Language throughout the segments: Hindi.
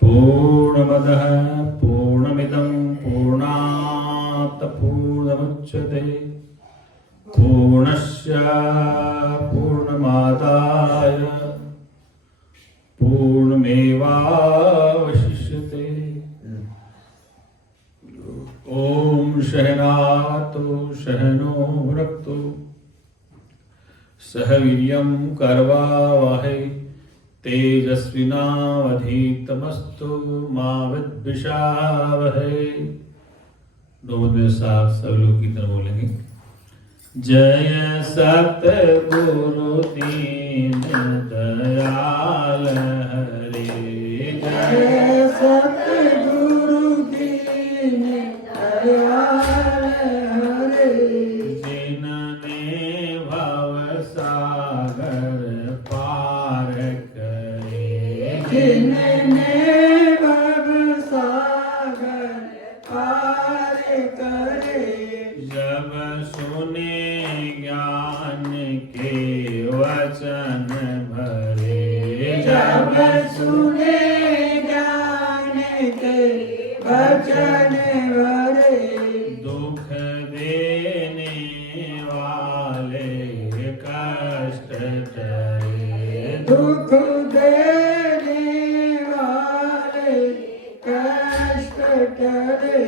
पूर्णमदः पूर्णमिदं पूर्णात् पूर्णमुच्यते पूर्णस्य पूर्णमादाय पूर्णमेवावशिष्यते। ओम सहनातु सहनो भुनक्तु सह वीर्यं करवावहै तेजस्विनावधीतमस्तु मा विद्विषावहै। दो में साथ सब लोग की तरह बोलेंगे। जय सतगुरु दीन दयाल हरे, जय सतगुरु दीन दयाल हरे। जिनने भव सागर पार करे, जिनने भव सागर पार करे। जब सुने ज्ञान के वचन भरे, जब सुने ज्ञान के वचन भरे। दुख देने वाले कष्ट टरे, दुख देने वाले कष्ट टरे।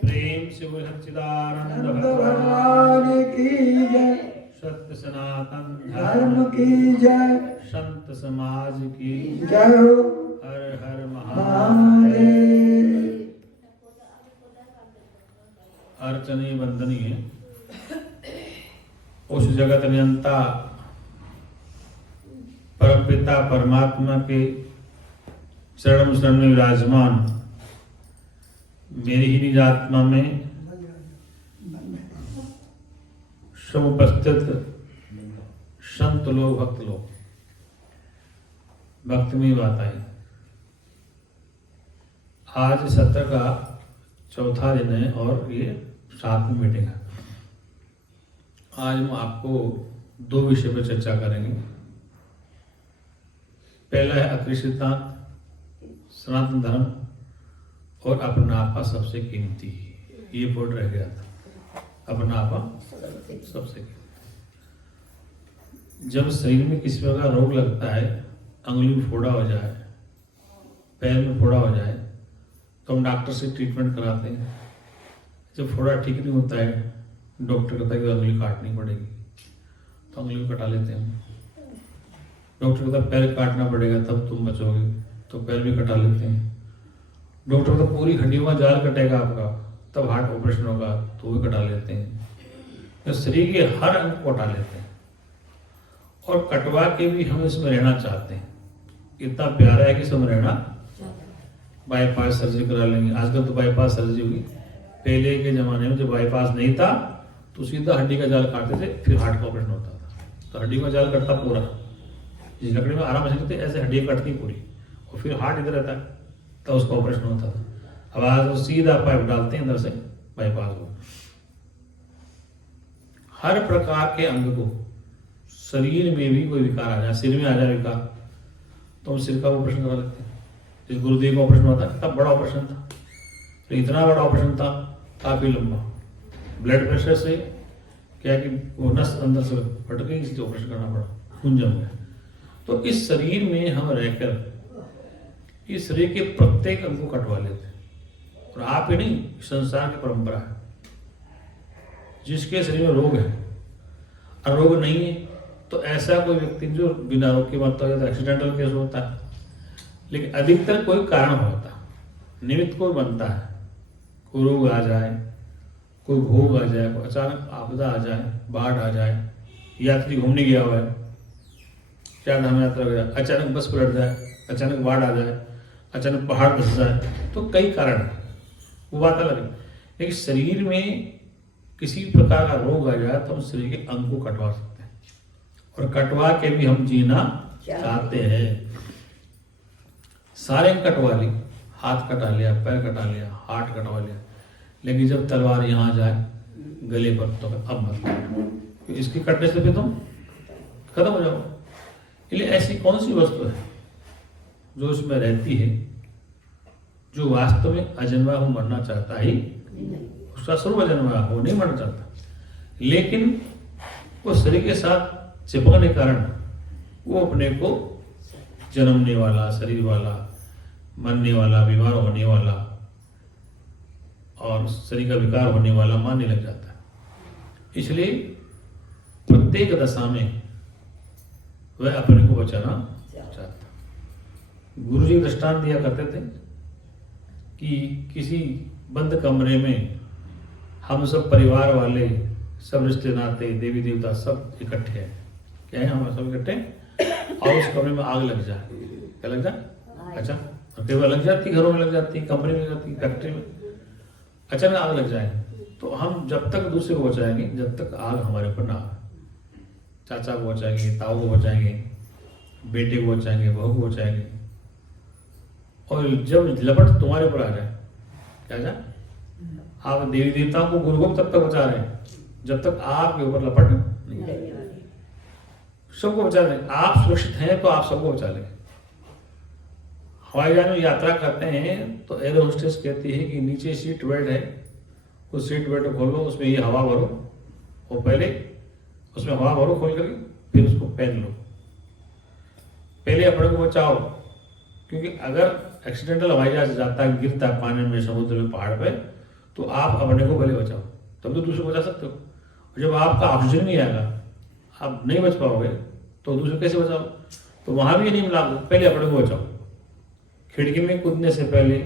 प्रेम से बोल सच्चिदानंद भगवान की जय, सत्य सनातन धर्म की जय, संत समाज की जय हो। हर हर महादेव। अर्चनी वंदनी है उस जगत नियंता परमपिता परमात्मा के चरण शरण में विराजमान मेरी ही निज आत्मा में समुपस्थित संत लोग भक्त लोग, भक्त में बात आई। आज सत्र का चौथा दिन है और ये 7वीं मीटिंग है। आज हम आपको 2 विषय पर चर्चा करेंगे। पहला है अक्रिय सिद्धांत, सनातन धर्म और अपना आपा सबसे कीमती। ये बोर्ड रह गया था, अपना आपा सबसे कीमती। जब शरीर में किसी प्रकार रोग लगता है, अंगुली में फोड़ा हो जाए, पैर में फोड़ा हो जाए, तो हम डॉक्टर से ट्रीटमेंट कराते हैं। जब फोड़ा ठीक नहीं होता है, डॉक्टर कहता है कि अंगुली काटनी पड़ेगी, तो अंगुली कटा लेते हैं। डॉक्टर कहता है पैर काटना पड़ेगा तब तुम बचोगे, तो पैर भी कटा लेते हैं। डॉक्टर कहता है पूरी हड्डियों का जाल कटेगा आपका, तब हार्ट ऑपरेशन होगा, तो भी कटा लेते हैं। तो शरीर के हर अंग को कटा लेते हैं और कटवा के भी हम इसमें रहना चाहते हैं। इतना प्यारा है कि इसमें रहना। बाईपास सर्जरी करा लेंगे, आजकल तो बाईपास सर्जरी होगी। पहले के जमाने में जब बाईपास नहीं था तो सीधा हड्डी का जाल काटते थे, फिर हार्ट का ऑपरेशन होता था। तो हड्डी का जाल कटता पूरा, जिस लकड़ी में आराम से ऐसे हड्डी कटती पूरी, और फिर हार्ट इधर रहता है, तो उसका ऑपरेशन होता था। अब आज वो सीधा पाइप डालते हैं अंदर से, बाईपास हो। हर प्रकार के अंग को, शरीर में भी कोई विकार आ जाए, सिर में आ जाए विकार, तो हम सिर का ऑपरेशन करा लेते हैं। जिस गुरुदेव का ऑपरेशन हुआ था, कितना बड़ा ऑपरेशन था, तो इतना बड़ा ऑपरेशन था, काफी लंबा। ब्लड प्रेशर से क्या कि वो नस अंदर से फट गई, इसलिए ऑपरेशन करना पड़ा, खून जम गया। तो इस शरीर में हम रहकर इस शरीर के प्रत्येक अंग को कटवा लेते हैं। और आप ही नहीं, संसार की परंपरा है। जिसके शरीर में रोग है और रोग नहीं है, तो ऐसा कोई व्यक्ति जो बिना रोग के मरता है, तो एक्सीडेंटल केस होता है। लेकिन अधिकतर कोई कारण होता है, निमित्त कोई बनता है। कोई रोग आ जाए, कोई भोग आ जाए, कोई अचानक आपदा आ जाए, बाढ़ आ जाए, यात्री घूमने गया हुआ है, चार धाम यात्रा गया, अचानक बस पलट जाए, अचानक बाढ़ आ जाए, अचानक पहाड़ धस जाए, तो कई कारण है, वो बात अलग है। लेकिन शरीर में किसी प्रकार का रोग आ जाए तो हम शरीर के अंग को कटवा सकते हैं, और कटवा के भी हम जीना चाहते हैं। सारे अंग कटवा लिए, हाथ कटा लिया, पैर कटा लिया, हार्ट कटवा लिया, लेकिन जब तलवार यहाँ जाए गले पर तो अब मत करो, इसकी कटने से फिर तुम खत्म हो जाओ। इसलिए ऐसी कौन सी वस्तु है जो उसमें रहती है, जो वास्तव में अजन्मा हो, मरना चाहता ही, उसका स्वरूप अजन्मा हो, नहीं मरना चाहता, लेकिन वो शरीर के साथ चिपकने के कारण वो अपने को जन्मने वाला, शरीर वाला, मरने वाला, बीमार होने वाला और शरीर का विकार होने वाला मानने लग जाता है। इसलिए प्रत्येक दशा में वह अपने को बचाना चाहता। गुरु जी दृष्टांत दिया करते थे कि किसी बंद कमरे में हम सब परिवार वाले, सब रिश्ते नाते, देवी देवता सब इकट्ठे हैं। क्या है, हम सब इकट्ठे, और उस कमरे में आग लग जाए, क्या लग जाए? अच्छा, कई बार लग जाती, घरों में लग जाती, कंपनी में लग जाती, फैक्ट्री में अचानक आग लग जाए, तो हम जब तक दूसरे को बचाएंगे जब तक आग हमारे ऊपर ना आए। चाचा को बचाएंगे, ताऊ को बचाएंगे, बेटे को बचाएंगे, बहू को बचाएंगे, और जब लपट तुम्हारे ऊपर आ जाए, क्या जाए, आप देवी देवताओं को, गुरु को तब तक बचा रहे हैं जब तक आपके ऊपर लपट नहीं आए। सबको बचा रहे हैं, आप सुरक्षित हैं तो आप सबको बचा लेंगे। हवाई जहाज में यात्रा करते हैं तो एयर होस्टेस कहती है कि नीचे सीट बेल्ट है, उस सीट बेल्ट को खोलो, उसमें ये हवा भरो, और पहले उसमें हवा भरो खोल करके, फिर उसको पहन लो। पहले अपने को बचाओ, क्योंकि अगर एक्सीडेंटल हवाई जहाज जाता है, गिरता है पानी में, समुद्र में, पहाड़ पे, तो आप अपने को पहले बचाओ, तब तो दूसरे को बचा सकते हो। और जब आपका ऑक्सीजन नहीं आएगा, आप नहीं बच पाओगे, तो दूसरे कैसे बचाओ? तो वहां भी ये नियम लागू, पहले अपने को बचाओ। खिड़की में कूदने से पहले,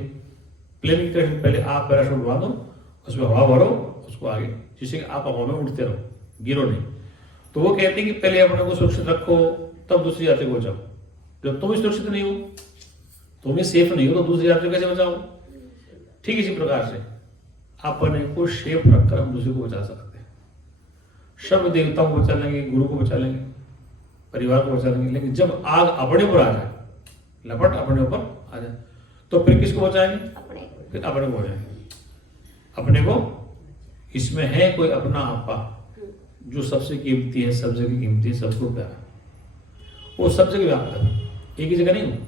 प्लेन की तरफ पहले आप पैराशूट बांधो, उसमें हवा भरो, उसको आगे, जिससे आप हवा में उड़ते रहो, गिरो नहीं। तो वो कहते हैं कि पहले अपने को सुरक्षित रखो, तब दूसरी यात्री को बचाओ। जब तुम सुरक्षित नहीं हो, तुम ही सेफ नहीं हो, तो दूसरी यात्री कैसे बचाओ? ठीक इसी प्रकार से अपने को सेफ रखकर हम दूसरे को बचा सकते हैं। सब देवताओं को बचा लेंगे, गुरु को बचा लेंगे, परिवार को बचा लेंगे, लेकिन जब आग अपने ऊपर आ जाए, लपट अपने ऊपर आ जाए, तो फिर किसको बचाएंगे? फिर अपने को बचाएंगे। अपने को, इसमें है कोई अपना आपा जो सबसे कीमती है, सब जगह कीमती है, सबको प्यारा, वो सब जगह व्याप्त है, एक ही जगह नहीं।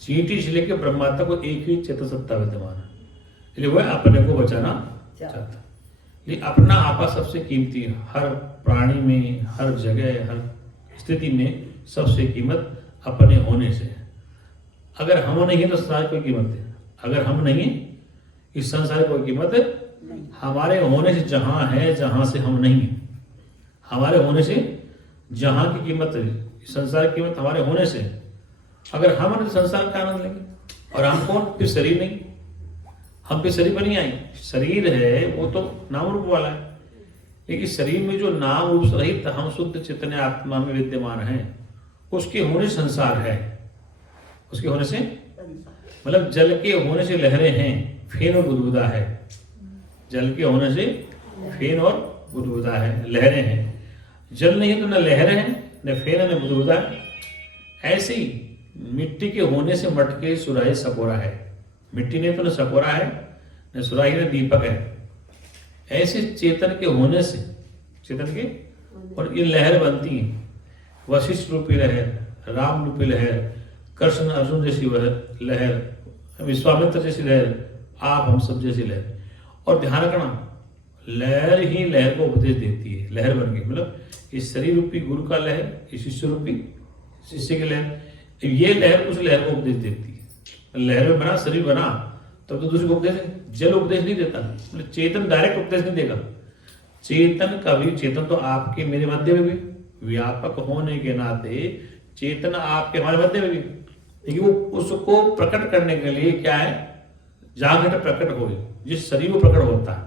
चींटी से लेकर ब्रह्मा तक को एक ही चेतन सत्ता विद्यमान है, इसलिए वह अपने को बचाना चाहता है। लेकिन अपना आपा सबसे कीमती है, हर प्राणी में, हर जगह, हर स्थिति में सबसे कीमत अपने होने से है। अगर हम नहीं है तो संसार की कोई कीमत है, अगर हम नहीं इस संसार की कोई कीमत है। हमारे होने से जहां है, जहां से हम नहीं है, हमारे होने से जहां की कीमत है, संसार की कीमत हमारे होने से। अगर हम तो संसार का आनंद लेंगे, और हम कौन? फिर शरीर नहीं, हम फिर शरीर पर नहीं आए। शरीर है वो तो नाम रूप वाला है, लेकिन शरीर में जो नाम रूप सहित हम शुद्ध चैतन्य आत्मा में विद्यमान है, उसके होने से संसार है। उसके होने से मतलब जल के होने से लहरें हैं, फेन और बुदबुदा है। जल के होने से फेन और बुदबुदा है, लहरें हैं। जल नहीं है तो न लहरें हैं, न फेन है, न बुदबुदा है। ऐसे ही मिट्टी के होने से मटके, सुराही, सकोरा है। मिट्टी नहीं तो न सकोरा है, न सुराही, न दीपक है। ऐसे चेतन के होने से, चेतन के, और ये लहर बनती है। वशिष्ठ रूपी लहर, राम रूपी लहर, कृष्ण अर्जुन जैसी वह लहर, विश्वामित्र जैसी लहर, आप हम सब जैसी लहर। और ध्यान रखना, लहर ही लहर को उपदेश देती है, लहर बन गई। मतलब इस शरीर रूपी गुरु का लहर, इस शिष्य रूपी शिष्य की लहर, ये लहर उस लहर को उपदेश देती है। लहर में बना, शरीर बना, तब तो दूसरे को उपदेश, जल उपदेश नहीं देता। मतलब चेतन डायरेक्ट उपदेश नहीं देगा। चेतन का भी, चेतन तो आपके मेरे मध्य में भी व्यापक होने के नाते चेतन आपके हमारे मध्य में भी, लेकिन वो उसको प्रकट करने के लिए क्या है, जहां घट प्रकट हो, जिस शरीर में प्रकट होता है,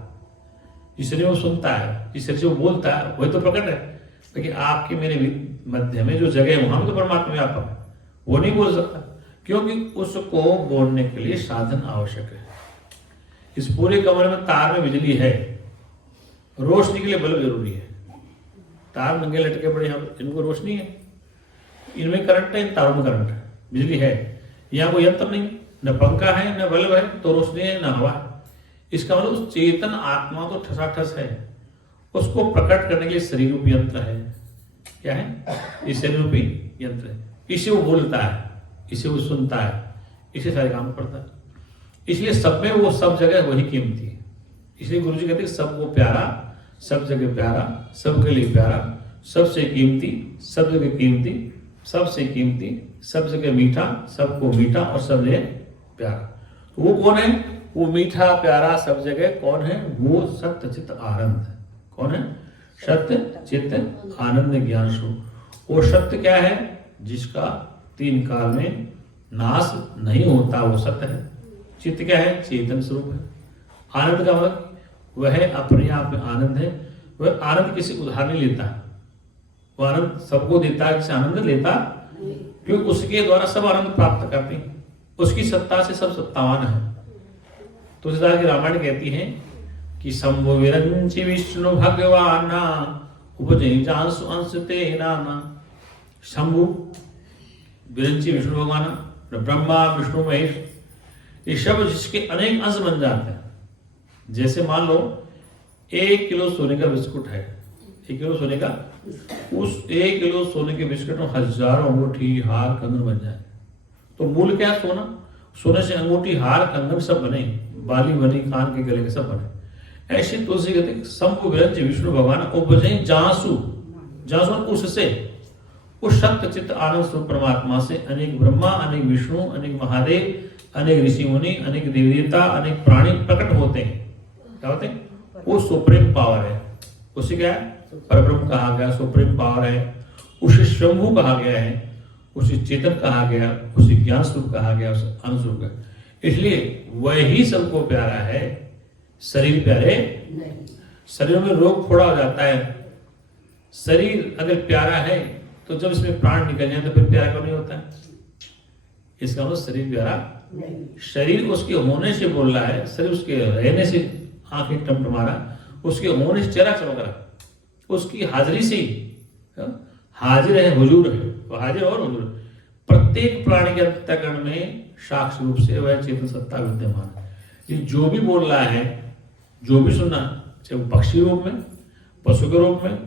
जिस शरीर में सुनता है, जिस शरीर से वो बोलता है, वही तो प्रकट है। लेकिन आपके मेरे मध्य में जो जगह है, वहां भी तो परमात्मा व्यापक है, वो नहीं बोल सकता, क्योंकि उसको बोलने के लिए साधन आवश्यक है। इस पूरे कमरे में तार में बिजली है, रोशनी के लिए बल्ब जरूरी है। तार नंगे लटके पड़े यहाँ, इनको रोशनी है, इनमें करंट है, इन तारों में करंट है, बिजली है। यहाँ कोई यंत्र नहीं, न पंखा है, न बल्ब है, तो रोशनी है, न हवा है। इसका मतलब उस चेतन आत्मा तो ठसाठस है, उसको प्रकट करने के लिए शरीर रूपी यंत्र है। क्या है? ये शरीर रूपी यंत्र है। इसे वो बोलता है, इसे वो सुनता है, इसे सारे काम करता है। इसलिए सब में वो सब जगह वही कीमती है। इसलिए गुरु जी कहते हैं सबको प्यारा, सब जगह प्यारा, सबके लिए प्यारा, सबसे कीमती, सब जगह कीमती, सबसे कीमती, सब जगह मीठा, सबको मीठा और सब जगह प्यारा। तो वो कौन है? वो मीठा प्यारा सब जगह कौन है? वो सत्य चित्त आनंद है। कौन है? सत्य चित्त आनंद ज्ञान स्वरूप। वो सत्य क्या है? जिसका तीन काल में नाश नहीं होता, वो सत्य है। चित्त क्या है? चेतन स्वरूप है। आनंद का मतलब वह अपने आप में आनंद है। वह आनंद किसी उधार नहीं लेता है, वो आनंद सबको देता है। किसी आनंद लेता क्योंकि उसके द्वारा सब आनंद प्राप्त करते हैं। उसकी सत्ता से सब सत्तावान है। तुलसीदास की रामायण कहती है कि शंभु विरंचि विष्णु भगवान उपजई जांसु अंश ते नाना। शंभु विरंचि विष्णु भगवान, ब्रह्मा विष्णु महेश, ये सब जिसके अनेक अंश बन जाते हैं। जैसे मान लो 1 किलो सोने का बिस्कुट है, 1 किलो सोने का, उस 1 किलो सोने के बिस्कुट में हजारों अंगूठी हार कंगन बन जाए तो मूल क्या? सोना। सोने से अंगूठी हार कंगन सब बने, बाली बनी, कान के गले के सब बने। ऐसे तुलसी कहते शंभु विरंचि विष्णु भगवान उपजई जांसु, जांसु उससे, उस सत्य चित्त आनंद स्वरूप परमात्मा से अनेक ब्रह्मा, अनेक विष्णु, अनेक महादेव, अनेक ऋषि मुनि, अनेक देवी देवता, अनेक प्राणी प्रकट होते हैं। क्या होते हैं? वो सुप्रीम पावर है। उसे क्या है? परब्रह्म कहा गया, सुप्रीम पावर है। उसे शंभु कहा गया है, उसे चेतन कहा गया, उसे ज्ञान स्वरूप कहा गया, उसे आनंद स्वरूप कहा गया। इसलिए वही सबको प्यारा है, शरीर प्यारे नहीं। शरीर में रोग थोड़ा हो जाता है। शरीर अगर प्यारा है तो जब इसमें प्राण निकल जाए तो फिर प्यारा क्यों नहीं होता है? इसका मतलब शरीर प्यारा नहीं। शरीर उसके होने से बोल रहा है, शरीर उसके रहने से आंखें टमटमारा, उसके होने से चेहरा चमक रहा, उसकी हाजिरी से हाजिर है, हुजूर है, तो हाजिर और हुजूर। प्रत्येक प्राणी के अंतःकरण में साक्ष्य रूप से वह चेतन सत्ता विद्यमान है। ये जो भी बोल रहा है, जो भी सुनना, चाहे वो पक्षी रूप में, पशु के रूप में,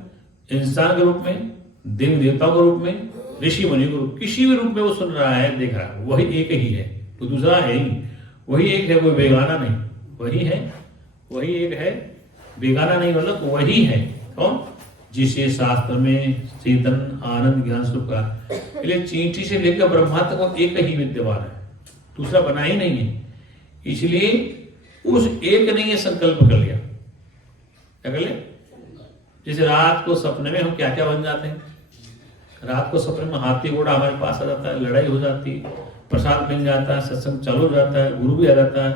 इंसान के रूप में, देवी देवताओं के रूप में, ऋषि मुनि के रूप, किसी भी रूप में वो सुन रहा है, देख रहा है, वही एक ही है, तो दूसरा है ही। वही एक है, कोई बेगाना नहीं। वही है, वही एक है, बेगाना नहीं, मतलब वही है। कौन? जिसे शास्त्र में चेतन आनंद ज्ञान स्वरूप का। इसलिए चींटी से लेकर ब्रह्मा तक वो एक ही विद्यमान है, दूसरा बना ही नहीं है। इसलिए उस एक ने ये संकल्प कर लिया। क्या कर लिया? जैसे रात को सपने में हम क्या क्या बन जाते हैं। रात को सपने में हाथी घोड़ा हमारे पास आ जाता है, लड़ाई हो जाती है, प्रसाद मिल जाता है, सत्संग चालू हो जाता है, गुरु भी आ जाता है,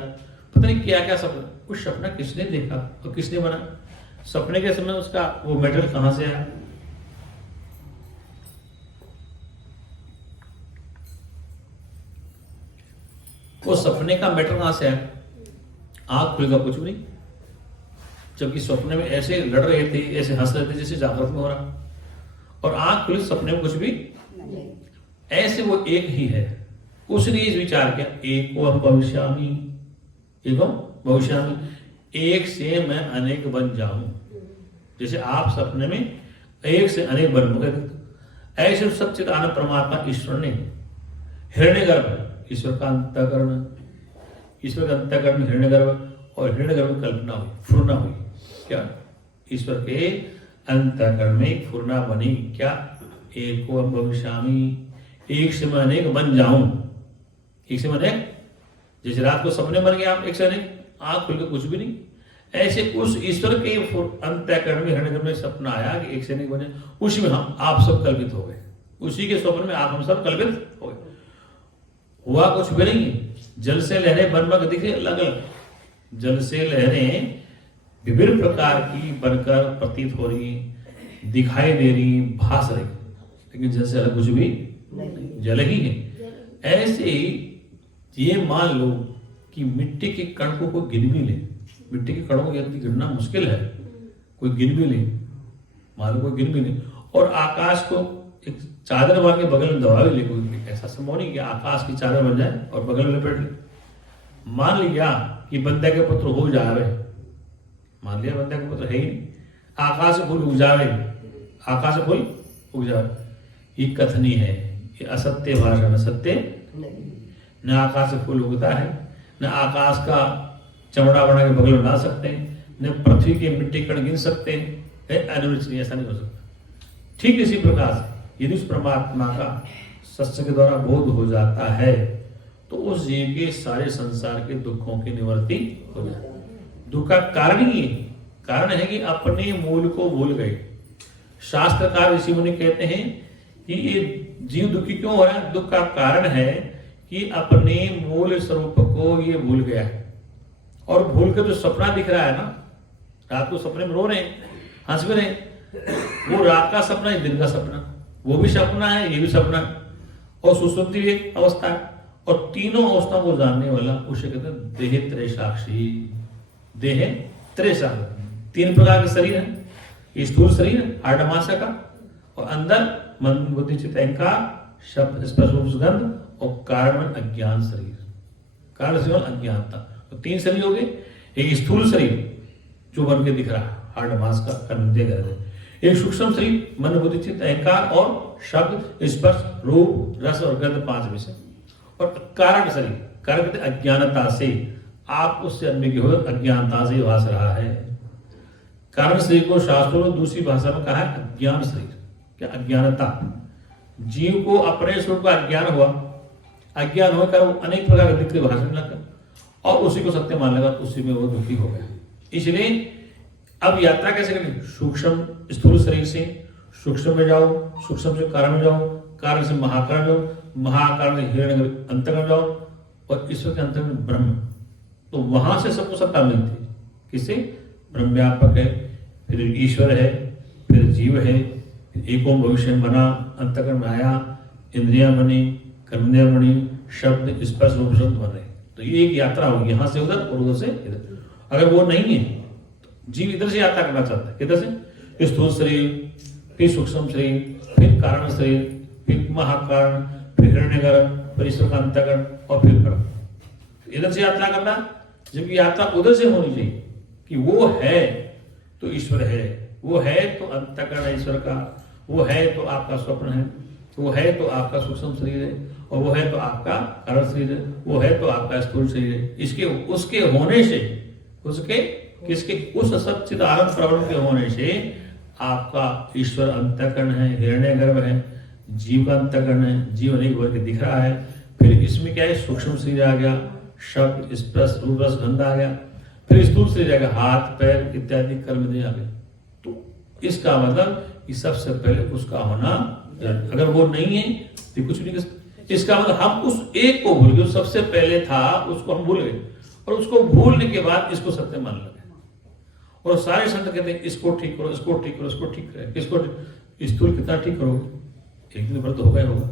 पता नहीं क्या क्या सपना। उस सपना किसने देखा और किसने बना? सपने के समय उसका वो मेटल कहां से आया? वो सपने का मैटर कहां से आया? आंख खुलेगा कुछ भी नहीं, जबकि सपने में ऐसे लड़ रहे थे, ऐसे हंस रहे थे जैसे जागृत में हो रहा, और आंख खुले सपने में कुछ भी ऐसे। वो एक ही है। उसने इस विचार किया, एको भविष्यामि, एको भविष्यामि, एक से मैं अनेक बन जाऊं। जैसे आप सपने में एक से अनेक बन गए, ऐसे सच्चिद आनंद परमात्मा ईश्वर ने हिरण्यगर्भ, ईश्वर का अंतःकरण, ईश्वर का अंतःकरण में हिरण्यगर्भ, और हिरण्यगर्भ में कल्पना हुई, फुरना हुई। क्या? ईश्वर के अंतःकरण में एक फुरना बनी। क्या? एको भविष्यामि, एक से मैं अनेक बन जाऊं। एक से मैं अनेक, जैसे रात को सपने बन गए आप एक से अनेक, आंख खुल के कुछ भी नहीं, ऐसे उस ईश्वर के अंतःकरण में हिरण्यगर्भ में सपना आया कि एक से अनेक बने। उसी में हम आप सब कल्पित हो गए, उसी के स्वप्न में आप हम सब कल्पित हो गए। हुआ कुछ भी नहीं। जल से लहरें बनकर दिखे अलग अलग, जल से लहरें विभिन्न प्रकार की बनकर प्रतीत हो रही, दिखाई दे रही, भास रही, लेकिन जल से अलग कुछ भी नहीं, जल ही है। ऐसे ही ये मान लो कि मिट्टी के कण को कोई गिन भी ले, मिट्टी के कणों को गिनना मुश्किल है, कोई गिन भी ले, मान लो कोई गिन भी ले, और आकाश को एक चादर मार के बगल में दबा भी ले, कोई ऐसा संभव नहीं कि आकाश की चादर बन जाए और बगल में लपेट ले। मान लिया कि बंदे के पुत्र हो जावे, मान लिया बंदे के पुत्र है ही नहीं, आकाश से फूल उग जावे, आकाश से फूल उग जावे, ये कथनी है, ये असत्य भाषण, सत्य न आकाश से फूल उगता है, न आकाश का चमड़ा बना के बगल में ला सकते हैं, न पृथ्वी की मिट्टी कण गिन सकते हैं, अनिवार्य ऐसा नहीं हो सकता। ठीक इसी प्रकार से यदि उस परमात्मा का सत्य के द्वारा बोध हो जाता है तो उस जीव के सारे संसार के दुखों की निवृत्ति हो जाती है। दुख का कारण ही कारण है कि अपने मूल को भूल गए। शास्त्रकार ऋषि मुनि कहते हैं कि ये जीव दुखी क्यों हो रहा है, दुख का कारण है कि अपने मूल स्वरूप को ये भूल गया है। और भूल के जो सपना दिख रहा है ना, रात को सपने में रो रहे हैं, हंस भी रहे हैं, वो रात का सपना है, दिन का सपना, वो भी सपना है, ये भी सपना है, और सुसुप्ति भी एक अवस्था है। और तीनों अवस्थाओं को जानने वाला उसे कहते हैं देह त्रय साक्षी। देह त्रय साक्षी, तीन प्रकार के शरीर है, स्थूल शरीर हार्ड मासा का, और अंदर मन बुद्धि चित्त अहंकार, शब्द स्पर्श रूप सुगंध, और कारण अज्ञान शरीर, कारण से अज्ञानता। तो तीन शरीर हो गए, एक स्थूल शरीर जो बन के दिख रहा है हार्ड मास का कर्म दे गए, एक सूक्ष्म शरीर मन बुद्धि चित्त अहंकार और शब्द स्पर्श रूप रस और गंध पांच विषय, और कारण शरीर, कारण कहते अज्ञानता से, आप उससे अनभिज्ञ हो, अज्ञानता से भास रहा है। कारण शरीर को शास्त्रों में दूसरी भाषा में कहा है अज्ञान शरीर। क्या अज्ञानता, जीव को अपने स्वरूप का अज्ञान हुआ, अज्ञान होकर वो अनेक प्रकार के दिक्कत भाषण लगा और उसी को सत्य मान लगा, उसी में वो दुखी हो गया। इसलिए अब यात्रा कैसे करें, सूक्ष्म स्थूल शरीर से सूक्ष्म में जाओ, सूक्ष्म से कारण में जाओ, कारण से महाकारण जाओ, महाकारण से हिरण्य अंतःकरण जाओ, और ईश्वर के अंतर में ब्रह्म। तो वहां से सबको सत्ता मिलती है, किससे, ब्रह्म व्यापक है, फिर ईश्वर है, फिर जीव है, एकों भविष्य बना, अंतःकरण में आया, इंद्रिया बनी, कर्मेंद्रिय बनी, शब्द स्पर्श रूप शब्द बने। तो ये एक यात्रा होगी, यहाँ से उधर और उधर से इधर। अगर वो नहीं है तो जीव इधर से यात्रा करना चाहता है, किधर से, स्थूल शरीर, फिर सूक्ष्म शरीर, फिर कारण शरीर, फिर महाकारण, फिर हिरण्यगर्भ, फिर ईश्वर का अंतःकरण, और फिर ब्रह्म। इधर से यात्रा करना, जबकि यात्रा उधर से होनी चाहिए कि वो है तो ईश्वर है, वो है तो अंतःकरण है ईश्वर का, वो है तो आपका स्वप्न है, वो है तो आपका सूक्ष्म शरीर है, और वो है तो आपका कारण शरीर है, वो है तो आपका स्थूल शरीर है। इसके उसके होने से, उसके किसके, उस सच्चिद आनंद प्रवण के होने से आपका ईश्वर अंतःकरण है, हिरण्यगर्भ है, जीव का अंतःकरण है, जीव अनेक वर्ग दिख रहा है। फिर इसमें क्या है, सूक्ष्म शरीर आ गया, शब्द स्पर्श रूप रस गंध आ गया, फिर स्थूल शरीर आ गया, हाथ पैर इत्यादि कर्म आ गए। तो इसका मतलब कि सबसे पहले उसका होना, अगर वो नहीं है तो कुछ नहीं कर सकते। इसका मतलब हम उस एक को भूल गए, सबसे पहले था उसको हम भूल गए, और उसको भूलने के बाद इसको सत्य मान लगे। और सारे संत कहते हैं इसको ठीक करो, इसको ठीक करो, इसको ठीक करें, किसको, स्थूल कितना ठीक करोगे, एक दिन भर तो हो गया होगा।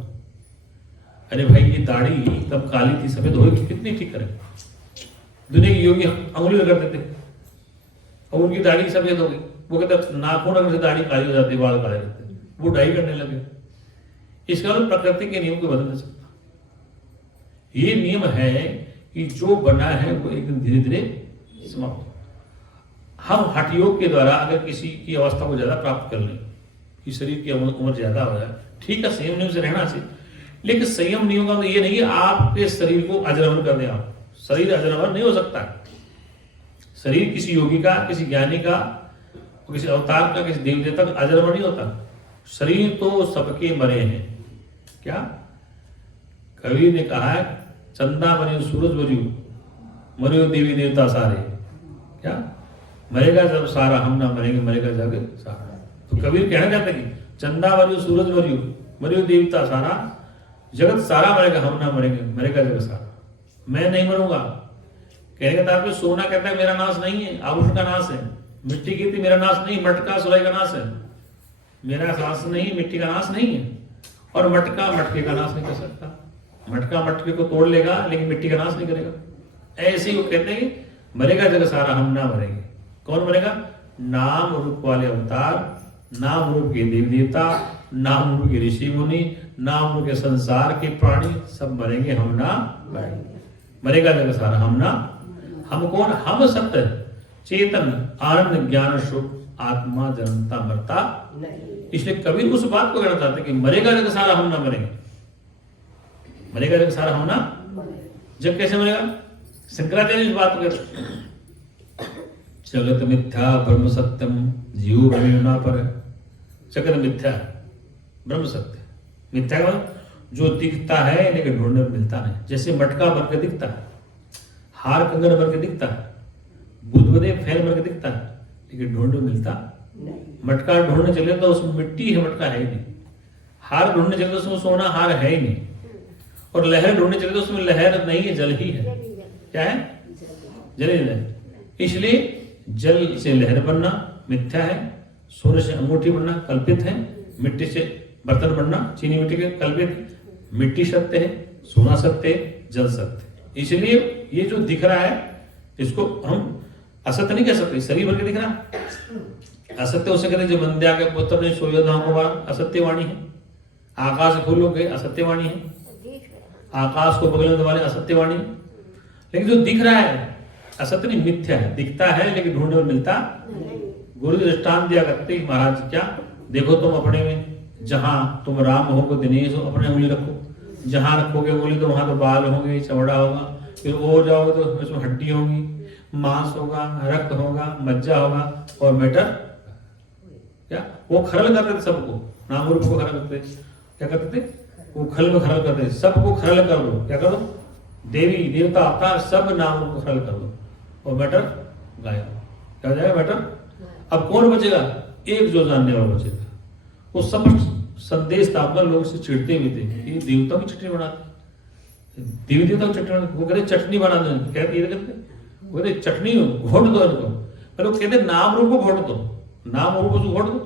अरे भाई ये दाढ़ी तब काली थी सफेद होगी, कितनी ठीक करें। दुनिया के योगी अंगुली कर देते और उनकी दाढ़ी सफेद हो गई, वो कहते नाखून अगर से दाढ़ी काली हो जाती, बाल काले रहते, वो डाई करने लगे। इसका मतलब प्रकृति के नियम को बदल नहीं सकता। ये नियम है कि जो बना है वो एक दिन धीरे धीरे समाप्त। हम हठ योग के द्वारा अगर किसी की अवस्था को ज्यादा प्राप्त कर लें, कि शरीर की उम्र ज्यादा हो जाए, ठीक है, संयम नियम से रहना चाहिए, लेकिन संयम नियम का ये नहीं आपके शरीर को अजरमर कर दे। आप शरीर अजरमर नहीं हो सकता। शरीर किसी योगी का, किसी ज्ञानी का, किसी अवतार का, किसी देव देवता का अजरमर नहीं होता। शरीर तो सबके मरे हैं। क्या कवि ने कहा है, चंदा मरियो सूरज मरियो, मरियो देवी देवता सारे। क्या मरेगा जब सारा, हम ना मरेंगे, मरेगा जग सारा। तो कबीर कहना चाहते हैं कि चंदा मरियो सूरज मरियो, मरियो देवता सारा, जगत सारा मरेगा, हम ना मरेंगे, मरेगा जगत सारा। मैं नहीं मरूंगा कहने का तात्पर्य, सोना कहता है मेरा नाश नहीं है, आभूषण का नाश है, मिट्टी की थी मेरा नाश नहीं, मटका सुराई का नाश है, मेरा नाश नहीं, मिट्टी का नाश नहीं है। और मटका मटके का नाश नहीं कर सकता। मटका मटके को तोड़ लेगा लेकिन मिट्टी का नाश नहीं करेगा। ऐसे ही वो कहते हैं कि मरेगा जगत सारा, हम ना मरेंगे। कौन मरेगा? नाम रूप वाले अवतार, नाम रूप के देव देवता, नाम रूप के ऋषि मुनि, नाम रूप के संसार के प्राणी सब मरेंगे, हम ना मरेंगे। मरेगा जग सारा हम ना, हम कौन? हम सत्य चेतन आनंद ज्ञान सुख आत्मा जनता मरता। इसलिए कभी उस बात को कहना चाहते कि मरेगा जग सारा हम ना मरेंगे। मरेगा जग सारा हम ना, जग कैसे मरेगा? शंकराचार्य इस बात को कहते जगत मिथ्या ब्रह्म सत्यम जीव भ्रमेणा पर। जगत मिथ्या ब्रह्म सत्य। मिथ्या का मतलब जो दिखता है लेकिन ढूंढने में मिलता नहीं। जैसे मटका बन के दिखता है, हार कंगन बन के दिखता है, बुद्धदेव फैल बन के दिखता है, लेकिन ढूंढने में मिलता नहीं। मटका ढूंढने चले तो उसमें मिट्टी है, मटका है ही नहीं। हार ढूंढने चले तो उसमें सोना हार है ही नहीं। और लहर ढूंढने चले तो उसमें लहर नहीं है, जल ही है। क्या है? जल ही लहर। इसलिए जल से लहर बनना मिथ्या है, सोने से अंगूठी बनना कल्पित है, मिट्टी से बर्तन बनना चीनी मिट्टी के कल्पित है। मिट्टी सत्य है, सोना सत्य है, जल सत्य है। इसलिए ये जो दिख रहा है इसको हम असत्य नहीं कह सकते। शरीर भर के दिख रहा असत्य उसे कहते जो बंध्या के पुत्र ने सोयोधाम को असत्यवाणी है। आकाश खोलो के असत्यवाणी है, आकाश को बगल में दबाने असत्यवाणी है। लेकिन जो दिख रहा है असत्य नहीं, मिथ्या है। दिखता है लेकिन ढूंढने में मिलता। गुरु दृष्टांत दिया करते महाराज क्या, देखो तुम अपने में जहां तुम राम होगे दिनेश हो, अपने उंगली रखो। जहां रखोगे उंगली तो वहां तो बाल होंगे, चमड़ा होगा। फिर वो जाओगे तो उसमें हड्डी होगी, मांस होगा, रक्त होगा, मज्जा होगा और मैटर। क्या वो खरल करते थे सबको, नाम रूप को खरल करते। क्या करते थे? वो खल में खरल करते, सबको खरल कर दो। क्या करो? देवी देवता अवतार सब नाम रूप को खरल कर दो और मैटर गायब। क्या हो जाएगा? मैटर। अब कौन बचेगा? एक जो जानने वाला बचेगा। वो सब संदेश स्थापना लोग से चिढ़ते भी थे कि देवताओं की चटनी बनाते, देवी देवताओं की चटनी बनाते। वो कहते चटनी बना दो, कहते ये कहते वो कहते चटनी घोट दो इनको। पर वो कहते नाम रूप को घोट दो, नाम रूप को घोट दो।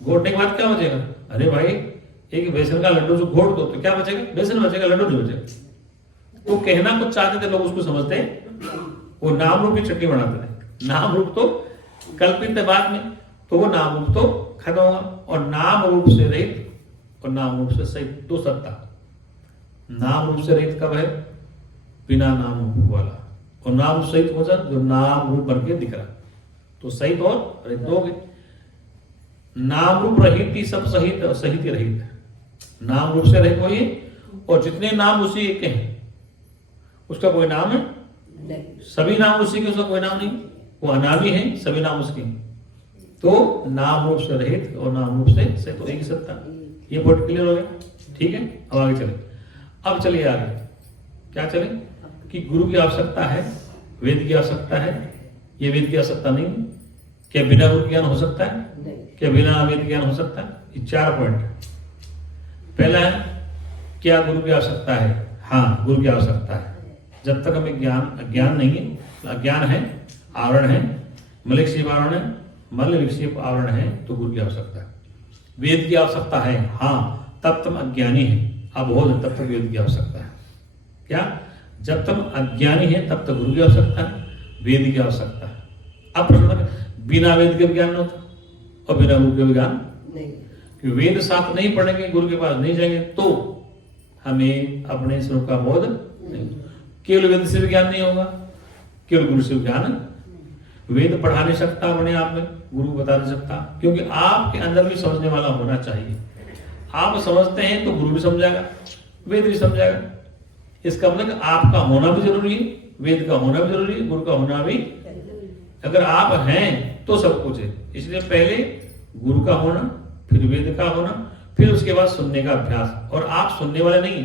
घोटने के बाद क्या बचेगा? अरे भाई एक बेसन का लड्डू जो घोट दो तो क्या बचेगा? बेसन बचेगा, लड्डू नहीं बचेगा। वो कहना कुछ चाहते थे, लोग उसको समझते वो नाम रूप की चटनी बनाते थे। नाम रूप तो कल्पित है बाद में, तो वो नाम रूप तो खत्म होगा। और नाम रूप से रहित और नाम रूप से सहित दो सत्ता। नाम रूप से रहित कब है? बिना नाम रूप वाला। और नाम रूप सहित हो जाए जो नाम रूप बन के दिख रहा, तो सहित और रहित हो गए। नाम रूप रहित ही सब सहित और सहित ही रहित है। नाम रूप से रहित वही, और जितने नाम उसी एक हैं उसका कोई नाम है नहीं। सभी नाम उसी के, उसका कोई नाम नहीं। वो अनामी है, सभी नाम उसके। तो नाम रूप से रहित और नाम रूप से सहित एक ही सत्ता। ये पॉइंट क्लियर हो गया? ठीक है, अब आगे चले। अब चलिए आगे क्या चले कि गुरु की आवश्यकता है, वेद की आवश्यकता है। ये वेद की आवश्यकता नहीं है। क्या बिना गुरु ज्ञान हो सकता है? क्या बिना वेद ज्ञान हो सकता है? ये 4 पॉइंट। पहला है क्या गुरु की आवश्यकता है? हाँ, गुरु की आवश्यकता है। जब तक हमें ज्ञान नहीं है, अज्ञान है, आवरण है, मलिक शिव आवरण है, मल विक्षेप आवरण है, तो गुरु की आवश्यकता है। वेद की आवश्यकता है, हाँ, तब तुम अज्ञानी है, अबोध है, तब तक वेद की आवश्यकता है। क्या? जब तुम अज्ञानी है तब तक गुरु की आवश्यकता है, वेद की आवश्यकता है। अब प्रश्न, बिना वेद के ज्ञान होता और बिना गुरु के ज्ञान नहीं। वेद शास्त्र नहीं पढ़ेंगे, गुरु के पास नहीं जाएंगे, तो हमें अपने स्वरूप का बोध नहीं। केवल वेद से भी ज्ञान नहीं होगा, केवल गुरु से ज्ञान। वेद पढ़ा नहीं सकता अपने आप में, गुरु बता नहीं सकता, क्योंकि आपके अंदर भी समझने वाला होना चाहिए। आप समझते हैं तो गुरु भी समझाएगा, वेद भी समझाएगा। इसका मतलब आपका होना भी जरूरी है, वेद का होना भी जरूरी है, गुरु का होना भी। अगर आप हैं तो सब कुछ है। इसलिए पहले गुरु का होना, फिर वेद का होना, फिर उसके बाद सुनने का अभ्यास। और आप सुनने वाले नहीं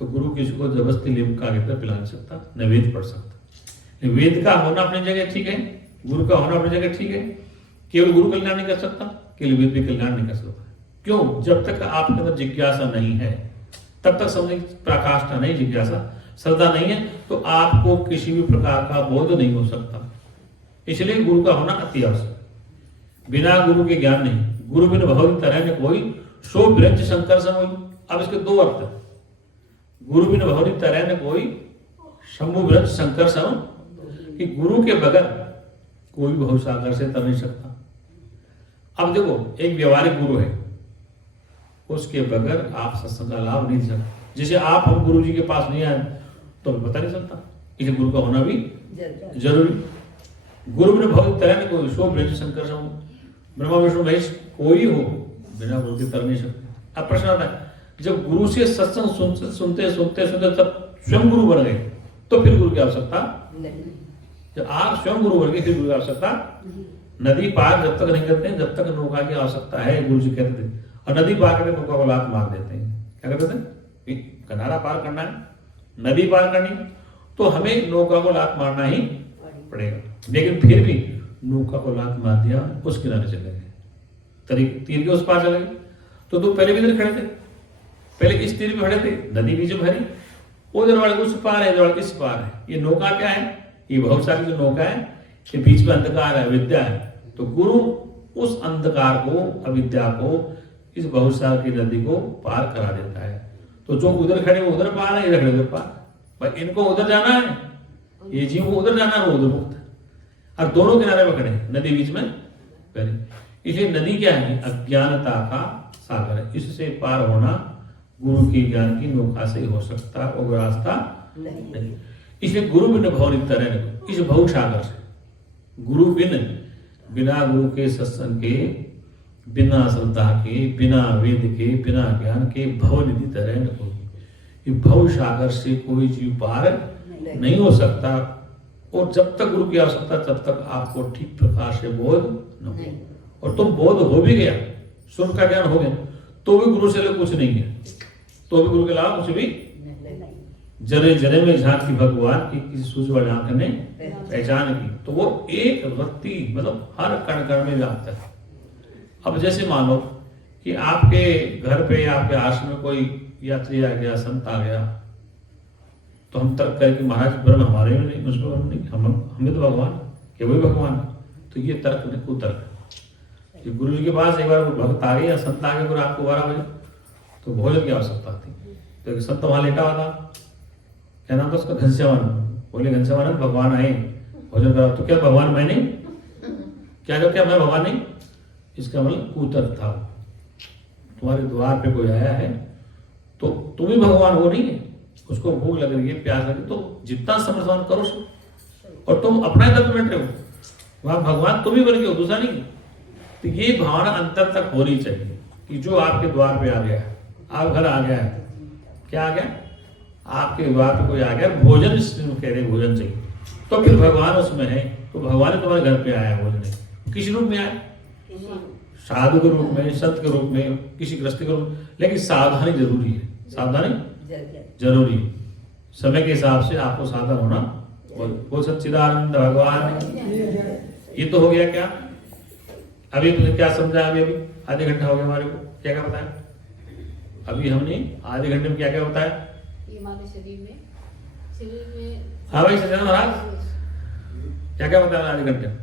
तो गुरु किसी को जबरदस्ती लिमका के पिला नहीं सकता, न वेद पढ़ सकता। वेद का होना अपनी जगह ठीक है, गुरु का होना अपनी जगह ठीक है। केवल गुरु कल्याण नहीं कर सकता, केवल वेद भी कल्याण नहीं कर सकता। क्यों? जब तक आपके अंदर जिज्ञासा नहीं है, तब तक समझने की प्रकाष्ठा नहीं, जिज्ञासा श्रद्धा नहीं है, तो आपको किसी भी प्रकार का बोध नहीं हो सकता। इसलिए गुरु का होना अति आवश्यक। बिना गुरु के ज्ञान नहीं। गुरु बिन भव तरह न कोई, सो विरज शंकर समोई। अब इसके 2 अर्थ है। गुरु बिन भव तरह न कोई, शंभु विरज शंकर सम, कि गुरु के बगैर कोई भव सागर से तर नहीं सकता। अब देखो, एक व्यवहारिक गुरु है, उसके बगैर आप सत्संग का लाभ नहीं ले सकते। जैसे आप हम गुरु जी के पास नहीं आए तो हमें पता नहीं चलता। इसे गुरु का होना भी जरूरी। गुरु ने भव तरह कोई शो ब्रज शंकर ब्रह्मा विष्णु महेश कोई हो बिना गुरु के तर नहीं सकते। अब प्रश्न आता है, जब गुरु से सत्संग सुनते सुनते तब स्वयं गुरु बन गए तो फिर गुरु की आवश्यकता नहीं। जब आप स्वयं गुरु बन गए फिर गुरु की आवश्यकता नदी पार जब तक नहीं करते जब तक नौका की आवश्यकता है, गुरु जी कहते थे। और नदी पार करके नौका को लात मार देते हैं। क्या करते थे? किनारा पार करना है, नदी पार करनी, तो हमें नौका को लात मारना ही पड़ेगा। लेकिन फिर भी नौका को लात मार दिया, उस किनारे चले गए, तीर के उस पार चले गए। तो तुम पहले भी इधर खड़े थे, पहले इस तीर में खड़े थे, नदी बीच में भरी, उधर वाले उस पार है, इधर इस पार है। ये नौका क्या है? ये भवसागर की जो नौका है, ये बीच में अंधकार है, विद्या है। तो गुरु उस अंधकार को, अविद्या को, इस भवसागर की नदी को पार करा देता है। तो जो उधर खड़े वो उधर पार है, इधर खड़े उधर पार। पर इनको उधर जाना है, ये जीव को उधर जाना है, वो उधर मुक्त है। और दोनों किनारे पर खड़े, नदी बीच में खड़े। इसलिए नदी क्या है? अज्ञानता का सागर है। इससे पार होना गुरु की ज्ञान की नौका से हो सकता, और रास्ता नहीं। इसलिए गुरु बिन भव तरह, इस भव सागर से गुरु बिना गुरु के, सत्संग के, बिना श्रद्धा के, बिना वेद के, बिना ज्ञान के भव निधि तरह न कोई। ये भव सागर से कोई जीव पार नहीं हो सकता। और जब तक गुरु की आवश्यकता तब तक आपको ठीक प्रकार से बोध न हो। और तुम बोध हो भी गया, सुन का ज्ञान हो गया, तो भी गुरु से कुछ नहीं है, तो भी गुरु के अलावा कुछ भी जरे जरे में झांक की भगवान की किसी सूझ वाले आंख ने पहचान की। तो वो एक व्यक्ति मतलब हर कण कण में व्याप्त है। अब जैसे मानो कि आपके घर पे, आपके आश्रम में कोई यात्री आ गया, संत आ गया, तो हम तर्क करें कि महाराज ब्रह्म हमारे में नहीं, उसमें ब्रह्म नहीं, हमें तो भगवान कि वही भगवान। तो ये तर्क नहीं, कुतर्क है। गुरु जी के पास एक बार भक्त आ गए या संत आ गए, गुरु आपको 12 बजे, तो भोजन की आवश्यकता थी। तो संत वहां लेटा हुआ था, क्या नाम था उसका? घनश्याम। बोले घनश्याम भगवान आए, भोजन करा। तो क्या भगवान मैं नहीं? क्या मैं भगवान नहीं? इसका मतलब कुतर्क था। तुम्हारे द्वार पे कोई आया है तो तुम ही भगवान हो नहीं है, उसको भूख लग रही है, प्यास लग रही, तो जितना समर्थन करो। और तुम अपना ही तत्व बैठ रहे हो, वहां भगवान तुम ही बन गए हो, दूसरा नहीं। तो ये भावना अंतर तक होनी चाहिए कि जो आपके द्वार पे आ गया है, आप घर आ गया है, क्या आ गया? आपके द्वार पे कोई आ गया, भोजन कह रहे भोजन चाहिए, तो फिर भगवान उसमें है। तो भगवान तुम्हारे घर पे आया भोजन, किस रूप में आया? साधु के रूप में, संत के रूप में, किसी गृहस्थी के रूप में। लेकिन सावधानी जरूरी है, सावधानी जरूरी है। समय के हिसाब से आपको सावधान होना। वो सच्चिदानंद भगवान। ये तो हो गया क्या? अभी क्या समझा? अभी आधे घंटा हो गया हमारे को, क्या क्या बताया? अभी हमने आधे घंटे में क्या क्या बताया? ये हमारे शरीर में हाँ भाई सज्जन महाराज, क्या क्या बताया आधे घंटे में?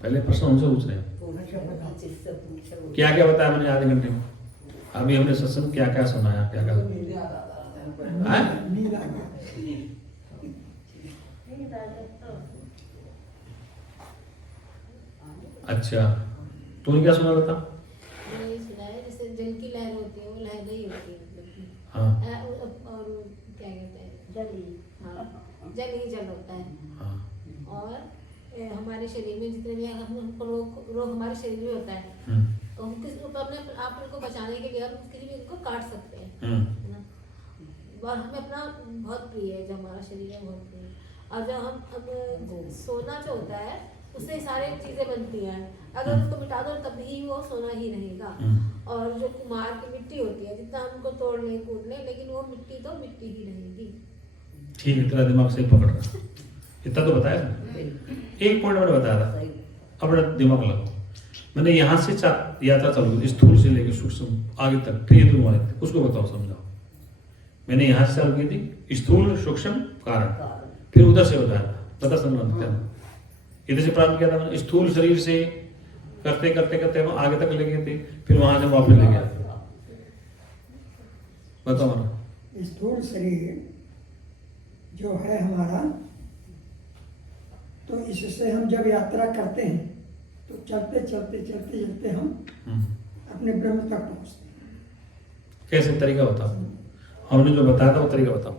पहले प्रश्न हमसे पूछ रहे हैं, क्या क्या बताया मैंने आधे घंटे में? अभी हमने सत्संग क्या क्या सुनाया, क्या क्या? अच्छा, तूने क्या सुना था? मैंने ये सुना है जैसे जल की लहर होती है, वो लहर नहीं होती है, मतलब हाँ। और क्या कहते हैं, जल ही जल होता है। हाँ। और हमारे शरीर में जितने भी हमको रोग हमारे शरीर में होता है, तो हम किसी को अपने आप को बचाने के लिए हम किसी भी इनको काट सकते हैं, है ना। और हमें अपना बहुत प्रिय है, जो हमारा शरीर है बहुत प्रिय। और जब हम सोना जो होता है उससे सारी चीजें बनती हैं, अगर उसको मिटा दो तब ही वो सोना ही रहेगा। और जो कुम्हार की मिट्टी होती है, जितना हमको तोड़ ले कूद ले, लेकिन वो मिट्टी तो मिट्टी ही रहेगी। ठीक है, तेरा दिमाग से पकड़ रहा, इतना तो बताया था। एक पॉइंट मैंने बताया था, अपना दिमाग लगाओ। मैंने यहाँ से यात्रा चालू की, स्थूल से लेकर सूक्ष्म आगे तक, फिर तुम आगे तक, उसको बताओ, समझाओ। मैंने यहाँ से चालू की थी, स्थूल सूक्ष्म कारण, फिर उधर से बताया था, बता संग्राम क्या इधर से प्राप्त किया था मैंने। स्थूल शरीर से करते करते करते हम आगे तक ले गए थे, फिर वहां से वापस ले गया। बताओ हमारा स्थूल शरीर जो है हमारा, तो इससे हम जब यात्रा करते हैं तो चलते चलते चलते चलते हम अपने ब्रह्म तक पहुंचते हैं। कैसे तरीका होता? हमने जो बताया था वो तरीका बताओ।